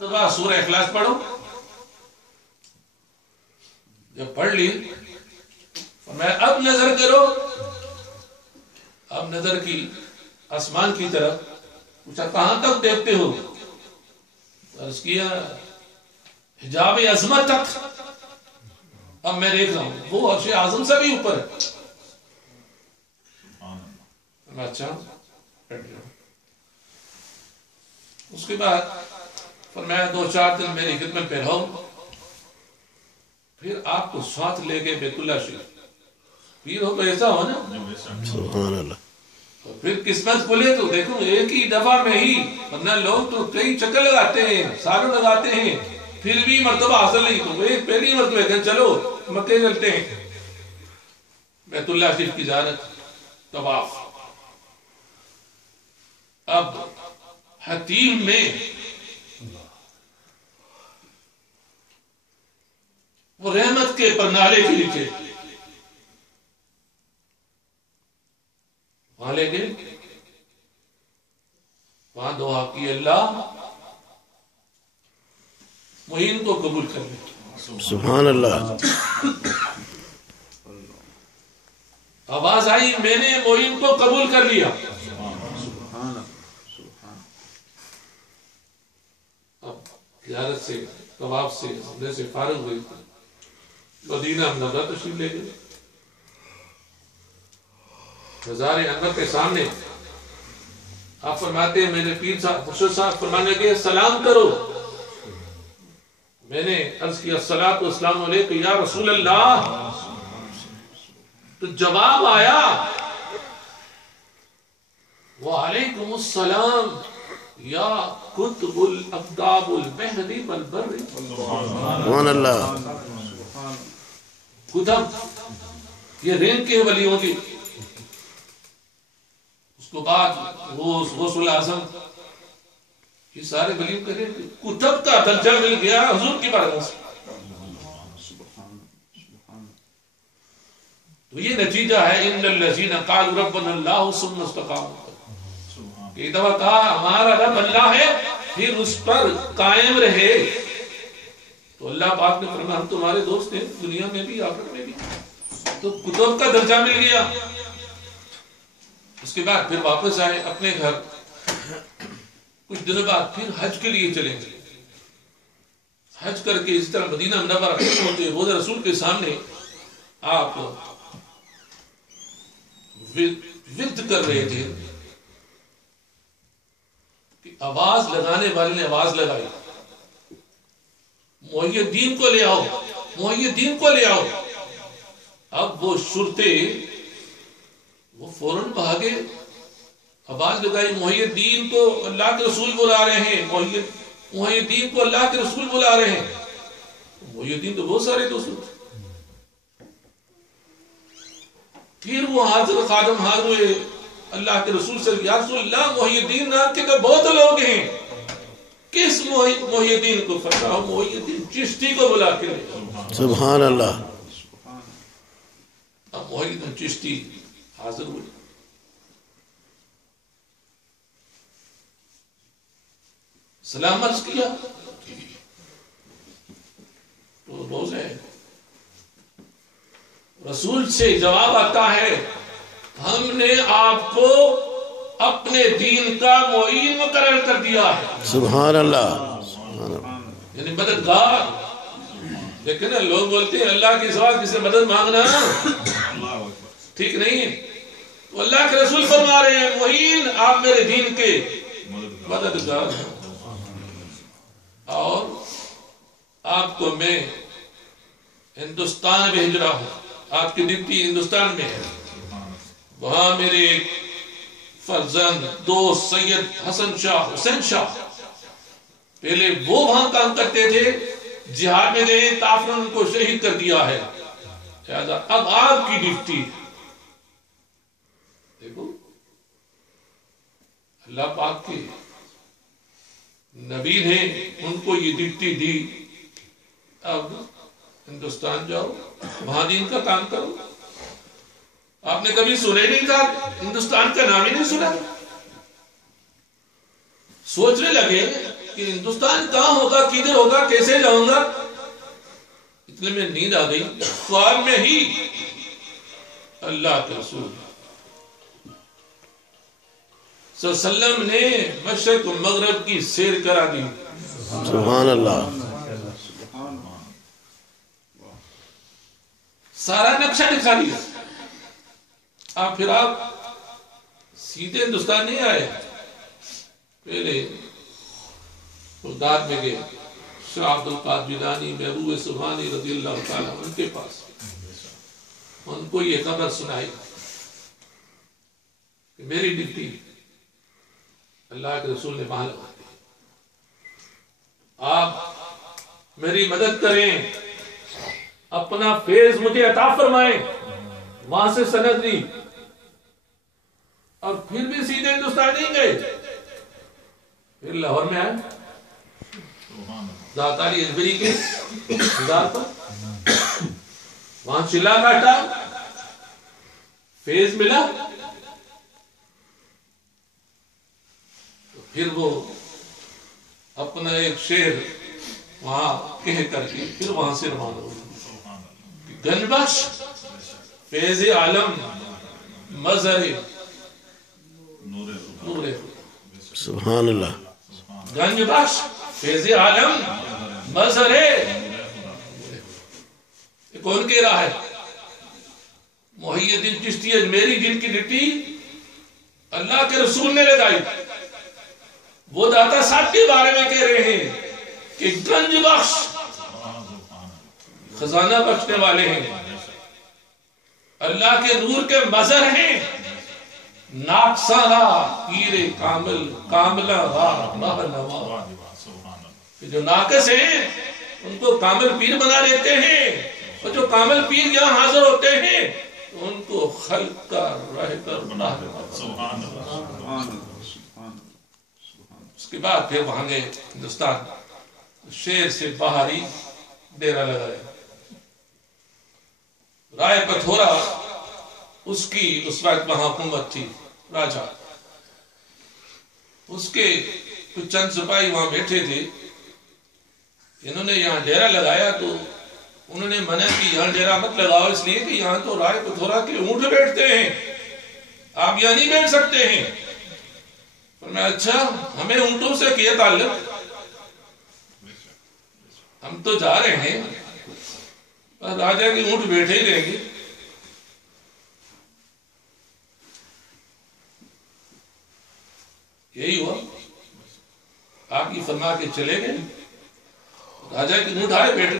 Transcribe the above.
سورہ اخلاص پڑھو. جب پڑھ لی میں اب نظر کرو. اب نظر کی آسمان کی طرف. پوچھا کہاں تک دیکھتے ہو؟ عرض کیا حجاب عظمت تک. اب میں دیکھ رہا ہوں وہ عرش اعظم سے بھی اوپر ہے. اچھا اس کے بعد فرمایا 2-4 دن میری خدمت پہ رہو، پھر آپ کو ساتھ لے کے بیت اللہ شریف. پھر ہو تو ایسا ہو نا سبحان اللہ. پھر قسمت کھلے تو دیکھو ایک ہی دفعہ میں ہی. ورنہ لوگ تو کئی چکر لگاتے ہیں، سالوں لگاتے ہیں، پھر بھی مرتبہ حاصل نہیں. تو ایک پہلی مرتبہ کہ چلو مکے چلتے ہیں. بیت اللہ شریف کی زیارت، طواف. اب حتیم میں وہ رحمت کے پرنالے کے نیچے وہاں لے گئے. وہاں دعا کی اللہ معین کو قبول کر لے. سبحان اللہ. آواز آئی میں نے معین کو قبول کر لیا. اب زیارت سے طواف سے عمرے سے فارغ ہوئی، مدینہ منورہ تشریف لے گئے. مزار انور کے سامنے آپ فرماتے ہیں میرے پیر صاحب مرشد صاحب فرمانے کے سلام کرو. میں نے عرض کیا الصلاۃ والسلام علیک یا رسول اللہ. تو جواب آیا وعلیکم السلام یا قطب الاقطاب البحر والبر. سبحان اللہ. قطب یہ رینگ کے ولیوں کی. اس کو بعد غوث الاعظم یہ سارے ولیوں کے قطب کا درجہ مل گیا حضور کی بارگاہ سے. تو یہ نتیجہ ہے ان الذین قالوا ربنا اللہ ثم استقاموا. ایک دفعہ کہا ہمارا رب اللہ ہے پھر اس پر قائم رہے تو اللہ پاک نے فرمایا ہم تمہارے دوست ہیں دنیا میں بھی آخرت میں بھی. تو قطب کا درجہ مل گیا. اس کے بعد پھر واپس آئے اپنے گھر. کچھ دنوں بعد پھر حج کے لیے چلے گئے. حج کر کے اس طرح مدینہ منورہ ہوتے روضہ رسول کے سامنے آپ ورد کر رہے تھے کہ آواز لگانے والے نے آواز لگائی محی الدین کو لے آؤ، محی الدین کو لے آؤ. اب وہ شرطے وہ فوراً بھاگے. آواز لگائی محی الدین کو اللہ کے رسول بلا رہے ہیں، محی الدین کو اللہ کے رسول بلا رہے ہیں. محی الدین تو بہت سارے دوست. پھر وہ حاضر خادم حاضر ہوئے اللہ کے رسول سے یا رسول اللہ محی الدین نام کے تو بہت لوگ ہیں، کس محی الدین کو؟ فرمایا محی الدین چشتی کو بلا کے لے. سبحان اللہ. اب محی الدین چشتی حاضر ہوئے. سلام عرض کیا تو روز ہے رسول سے جواب آتا ہے ہم نے آپ کو اپنے دین کا معین مقرر کر دیا ہے. سبحان اللہ. یعنی مددگار. لیکن لوگ بولتے ہیں اللہ کے سوا کسی سے مدد مانگنا ٹھیک نہیں ہے. تو اللہ کے رسول فرما رہے ہیں معین آپ میرے دین کے مددگار ہیں اور آپ کو میں ہندوستان بھیج رہا ہوں. آپ کی ڈپٹی ہندوستان میں ہے. وہاں میرے ایک فرزند دوست سید حسن شاہ حسین شاہ پہلے وہ وہاں کام کرتے تھے، جہاد میں گئے، کافروں نے ان کو شہید کر دیا ہے. لہذا اب آپ کی ڈپٹی. دیکھو اللہ پاک کے نبی نے ان کو یہ ڈپٹی دی. اب ہندوستان جاؤ وہاں دین کا کام کرو. آپ نے کبھی سنے نہیں تھا ہندوستان کا نام ہی نہیں سنا. سوچنے لگے کہ ہندوستان کہاں ہوگا، کدھر ہوگا، کیسے جاؤں گا. اتنے میں نیند آ گئی. خواب میں ہی اللہ کے رسول صلی اللہ علیہ وسلم نے مشرق و مغرب کی سیر کرا دی. سبحان اللہ. سارا نقشہ دکھا دیا. پھر آپ سیدھے ہندوستان نہیں آئے، پہلے بغداد میں گئے. شاہ عبد القادر جیلانی، محبوب سبحانی رضی اللہ تعالیٰ ان کے پاس ان کو یہ خبر سنائی کہ میری ڈپٹی اللہ کے رسول نے وہاں لگا دی. آپ میری مدد کریں، اپنا فیض مجھے عطا فرمائیں. وہاں سے سند لی اور پھر بھی سیدھے ہندوستان نہیں گئے. پھر لاہور میں آئے ذات علی اجبری کے مزار پر، وہاں چلا کاٹا، فیض ملا. پھر وہ اپنا ایک شعر وہاں کہہ کر کے پھر وہاں سے روانہ ہو. گنج بخش فیض عالم مظہر نور. سبحان اللہ. گنج بخش فیض عالم مظہر. کون کہہ رہا ہے؟ محی الدین چشتی اجمیری، جن کی ڈٹی اللہ کے رسول نے لگائی. وہ داتا صاحب کے بارے میں کہہ رہے ہیں کہ گنج بخش خزانہ بخشنے والے ہیں، اللہ کے نور کے مظہر ہیں. ناقصانہ پیر کامل کاملہ راہ جو ناقص ہیں ان کو کامل پیر بنا دیتے ہیں، اور جو کامل پیر یہاں حاضر ہوتے ہیں ان کو خلق کا رہبر بنا دیتے ہیں. اس کے بعد پھر وہاں گئے ہندوستان، شہر سے باہر ہی ڈیرا لگایا. رائے پتھورا اس کی اس وقت وہاں حکومت تھی، راجہ. اس کے کچھ چند سپاہی وہاں بیٹھے تھے. انہوں نے یہاں ڈیرا لگایا تو انہوں نے منع کی یہاں ڈیرا مت لگاؤ، اس لیے کہ یہاں تو رائے پتھورا کے اونٹ بیٹھتے ہیں، آپ یہاں نہیں بیٹھ سکتے ہیں. میں اچھا ہمیں اونٹوں سے کیا تعلق، ہم تو جا رہے ہیں، راجہ کے اونٹ بیٹھے ہی رہیں گے. یہی ہوا. آپ کی فرما کے چلے گئے. راجہ کے اونٹ آئے بیٹھے